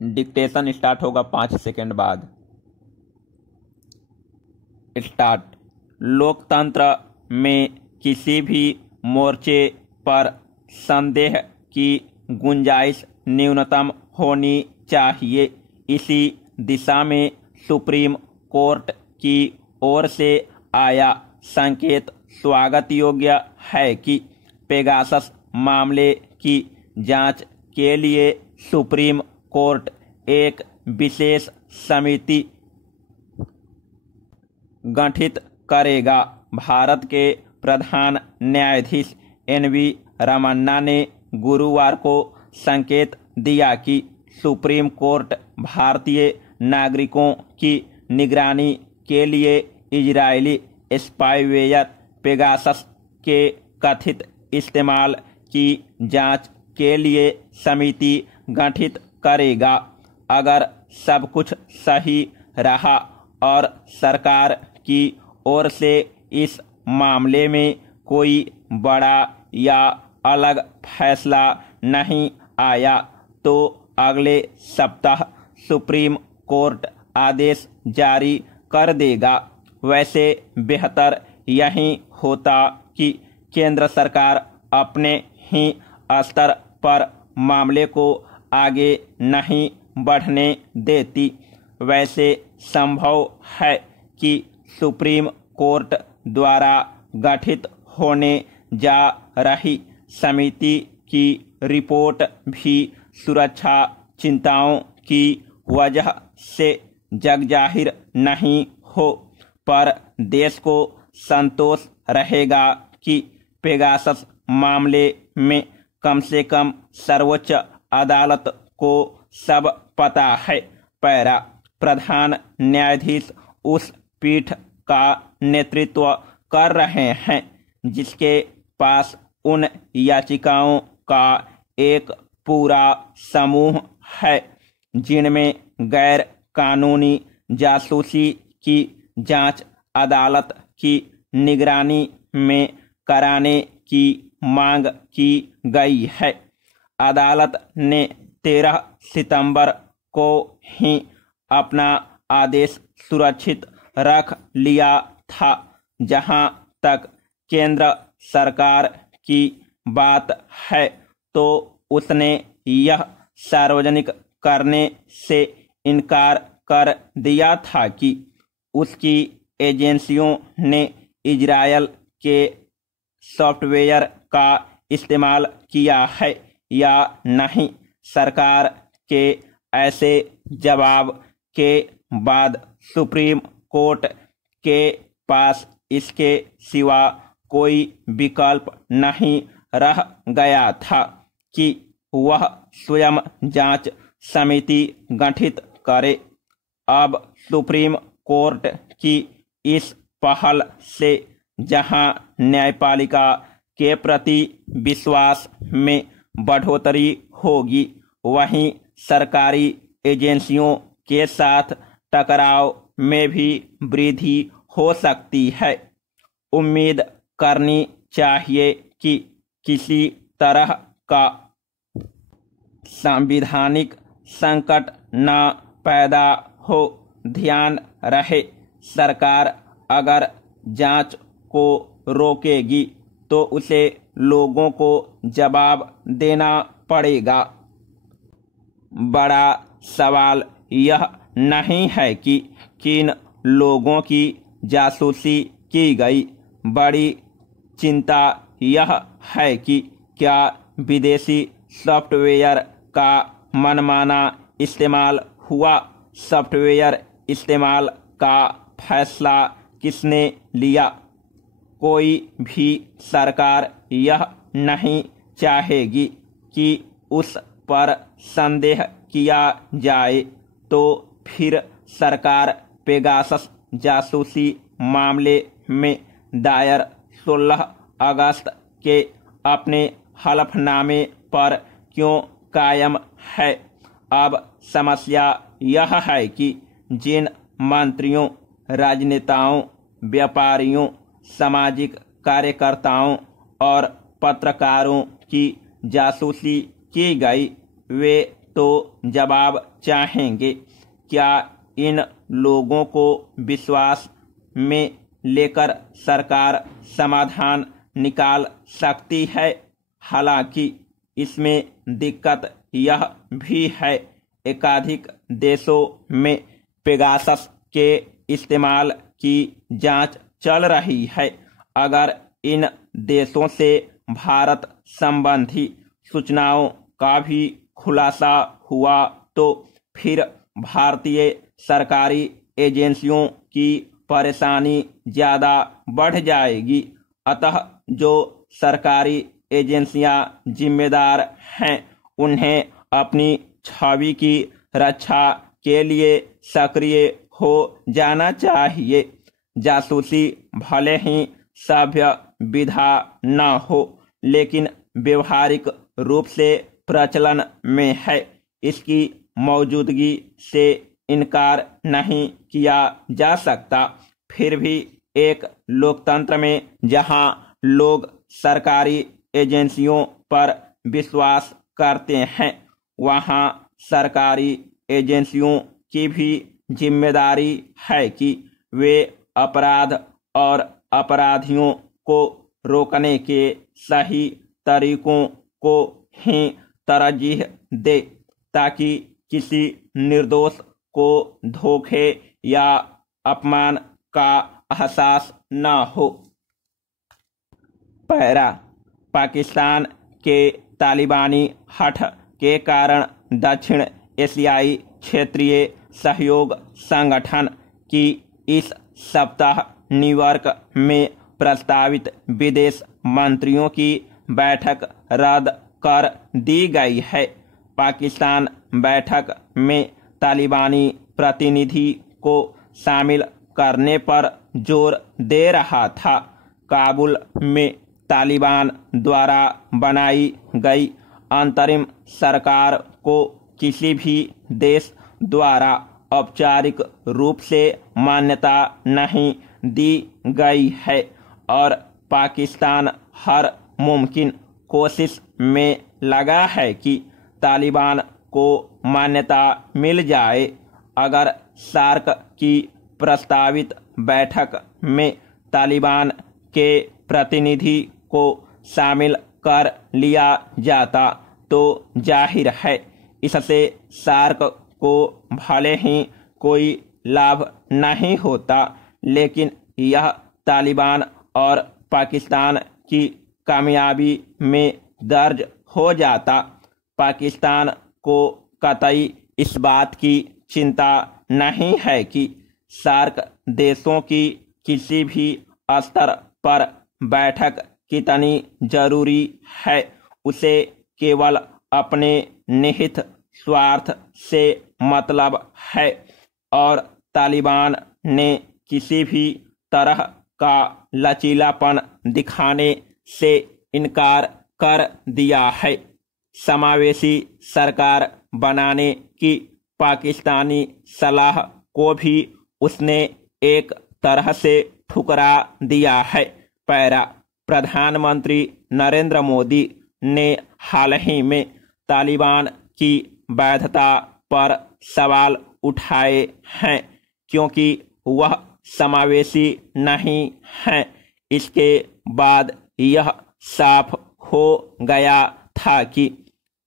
Dictation start होगा 5 second बाद। Start. लोकतंत्र में किसी भी मोर्चे पर संदेह की गुंजाइश न्यूनतम होनी चाहिए। इसी दिशा में सुप्रीम कोर्ट की ओर से आया संकेत स्वागत योग्य है कि पेगासस मामले की जांच के लिए सुप्रीम कोर्ट एक विशेष समिति गठित करेगा। भारत के प्रधान न्यायाधीश एनवी रमन्ना ने गुरुवार को संकेत दिया कि सुप्रीम कोर्ट भारतीय नागरिकों की निगरानी के लिए इजरायली स्पाईवेयर पेगासस के कथित इस्तेमाल की जांच के लिए समिति गठित करेगा। अगर सब कुछ सही रहा और सरकार की ओर से इस मामले में कोई बड़ा या अलग फैसला नहीं आया तो अगले सप्ताह सुप्रीम कोर्ट आदेश जारी कर देगा। वैसे बेहतर यही होता कि केंद्र सरकार अपने ही स्तर पर मामले को आगे नहीं बढ़ने देती। वैसे संभव है कि सुप्रीम कोर्ट द्वारा गठित होने जा रही समिति की रिपोर्ट भी सुरक्षा चिंताओं की वजह से जगजाहिर नहीं हो, पर देश को संतोष रहेगा कि पेगासस मामले में कम से कम सर्वोच्च अदालत को सब पता है। पैरा। प्रधान न्यायाधीश उस पीठ का नेतृत्व कर रहे हैं जिसके पास उन याचिकाओं का एक पूरा समूह है जिनमें गैर कानूनी जासूसी की जांच अदालत की निगरानी में कराने की मांग की गई है। अदालत ने 13 सितंबर को ही अपना आदेश सुरक्षित रख लिया था। जहां तक केंद्र सरकार की बात है तो उसने यह सार्वजनिक करने से इनकार कर दिया था कि उसकी एजेंसियों ने इजरायल के सॉफ्टवेयर का इस्तेमाल किया है या नहीं। सरकार के ऐसे जवाब के बाद सुप्रीम कोर्ट के पास इसके सिवा कोई विकल्प नहीं रह गया था कि वह स्वयं जांच समिति गठित करे। अब सुप्रीम कोर्ट की इस पहल से जहां न्यायपालिका के प्रति विश्वास में बढ़ोतरी होगी, वहीं सरकारी एजेंसियों के साथ टकराव में भी वृद्धि हो सकती है। उम्मीद करनी चाहिए कि किसी तरह का संवैधानिक संकट न पैदा हो। ध्यान रहे, सरकार अगर जांच को रोकेगी तो उसे लोगों को जवाब देना पड़ेगा। बड़ा सवाल यह नहीं है कि किन लोगों की जासूसी की गई, बड़ी चिंता यह है कि क्या विदेशी सॉफ्टवेयर का मनमाना इस्तेमाल हुआ। सॉफ्टवेयर इस्तेमाल का फैसला किसने लिया। कोई भी सरकार यह नहीं चाहेगी कि उस पर संदेह किया जाए, तो फिर सरकार पेगासस जासूसी मामले में दायर 16 अगस्त के अपने हलफनामे पर क्यों कायम है। अब समस्या यह है कि जिन मंत्रियों, राजनेताओं, व्यापारियों, सामाजिक कार्यकर्ताओं और पत्रकारों की जासूसी की गई, वे तो जवाब चाहेंगे। क्या इन लोगों को विश्वास में लेकर सरकार समाधान निकाल सकती है? हालांकि इसमें दिक्कत यह भी है, एकाधिक देशों में पेगासस के इस्तेमाल की जांच चल रही है। अगर इन देशों से भारत संबंधी सूचनाओं का भी खुलासा हुआ तो फिर भारतीय सरकारी एजेंसियों की परेशानी ज्यादा बढ़ जाएगी। अतः जो सरकारी एजेंसियां जिम्मेदार हैं, उन्हें अपनी छवि की रक्षा के लिए सक्रिय हो जाना चाहिए। जासूसी भले ही सभ्य विधा न हो, लेकिन व्यवहारिक रूप से प्रचलन में है। इसकी मौजूदगी से इनकार नहीं किया जा सकता। फिर भी एक लोकतंत्र में जहां लोग सरकारी एजेंसियों पर विश्वास करते हैं, वहां सरकारी एजेंसियों की भी जिम्मेदारी है कि वे अपराध और अपराधियों को रोकने के सही तरीकों को ही तरजीह दे, ताकि किसी निर्दोष को धोखे या अपमान का एहसास न हो। पैरा, पाकिस्तान के तालिबानी हठ के कारण दक्षिण एशियाई क्षेत्रीय सहयोग संगठन की इस सप्ताह न्यूयॉर्क में प्रस्तावित विदेश मंत्रियों की बैठक रद्द कर दी गई है। पाकिस्तान बैठक में तालिबानी प्रतिनिधि को शामिल करने पर जोर दे रहा था। काबुल में तालिबान द्वारा बनाई गई अंतरिम सरकार को किसी भी देश द्वारा औपचारिक रूप से मान्यता नहीं दी गई है और पाकिस्तान हर मुमकिन कोशिश में लगा है कि तालिबान को मान्यता मिल जाए। अगर सार्क की प्रस्तावित बैठक में तालिबान के प्रतिनिधि को शामिल कर लिया जाता तो जाहिर है इससे सार्क को भले ही कोई लाभ नहीं होता, लेकिन यह तालिबान और पाकिस्तान की कामयाबी में दर्ज हो जाता। पाकिस्तान को कतई इस बात की चिंता नहीं है कि सार्क देशों की किसी भी स्तर पर बैठक कितनी जरूरी है। उसे केवल अपने निहित स्वार्थ से मतलब है और तालिबान ने किसी भी तरह का लचीलापन दिखाने से इनकार कर दिया है। समावेशी सरकार बनाने की पाकिस्तानी सलाह को भी उसने एक तरह से ठुकरा दिया है। पैरा, प्रधानमंत्री नरेंद्र मोदी ने हाल ही में तालिबान की वैधता पर सवाल उठाए हैं क्योंकि वह समावेशी नहीं है। इसके बाद यह साफ हो गया था कि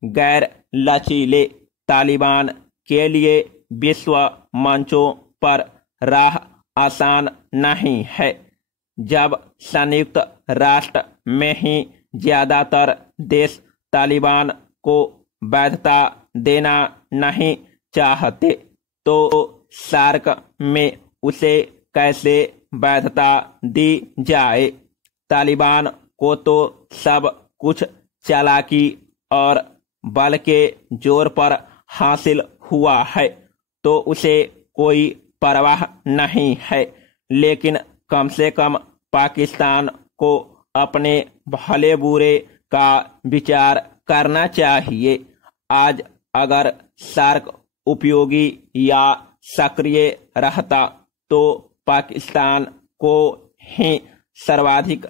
गैर लचीले तालिबान के लिए विश्व मंचों पर राह आसान नहीं है। जब संयुक्त राष्ट्र में ही ज्यादातर देश तालिबान को वैधता देना नहीं चाहते, तो सार्क में उसे कैसे वैधता दी जाए? तालिबान को तो सब कुछ चालाकी और बल के जोर पर हासिल हुआ है, तो उसे कोई परवाह नहीं है। लेकिन कम से कम पाकिस्तान को अपने भले बुरे का विचार करना चाहिए। आज अगर सार्क उपयोगी या सक्रिय रहता तो पाकिस्तान को ही सर्वाधिक